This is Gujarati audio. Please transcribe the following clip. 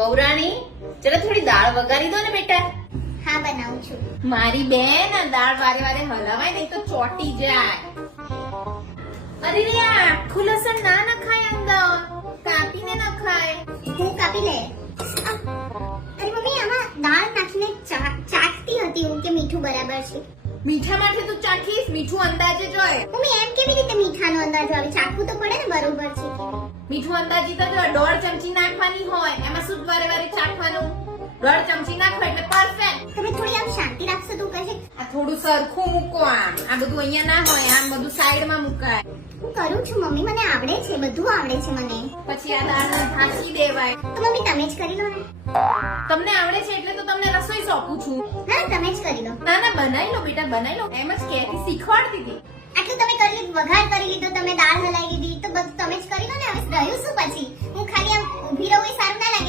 પૌરાણી ચલો થોડી દાળ વઘારી દો ને બેટા. હા બનાવું છું. મારી બેન આ દાળ વારે વારે હલાવાય નહીં તો ચોટી જાય. અરે રે આ આખું લસણ ના નખાય અંદર, કાપીને નખાય. હું કાપી લે. અરે મમ્મી આમાં દાળ નાખીને ચાખતી હતી હું કે મીઠું બરાબર છે. મીઠા માટે તું ચાખીશ, મીઠું અંદાજે જોય. મમ્મી એમ કેવી રીતે મીઠાનો અંદાજ આવે? ચાખવું તો પડે ને બરોબર છે કે. મીઠું અંદાજી તો જો 1.5 ચમચી નાખવાની હોય, એમાં શુદ્ધ વારે વારે ચાખવાનું. 1.5 ચમચી નાખો એટલે પરફેક્ટ. તમે થોડી આમ શાંતિ રાખશો તો કહે. આ થોડું સરખું મૂકો, આ બધું અહીંયા ના હોય, આમ બધું સાઈડમાં મુકાય. હું કરું છું મમ્મી, મને આવડે છે, બધું આવડે છે મને. પછી આ દાળને ઢાંકી દેવાય. તો મમ્મી તમે જ કરી લો ને. તમને આવડે છે એટલે તો તમને રસોઈ સોંપું છું. ના તમે જ કરી લો. ના ના બનાવી લો બેટા, બનાવી લો. એમ જ કેતી શીખવાડતી હતી. આટલું તમે કરી લીધું, વઘાર કરી લીધો, તમે દાળ હલાવી લીધી, તો બધું તમે જ કરી લો ને. હવે રહ્યું શું પછી? હું ખાલી આમ ઊભી રહું એ સારું ના લાગે ને.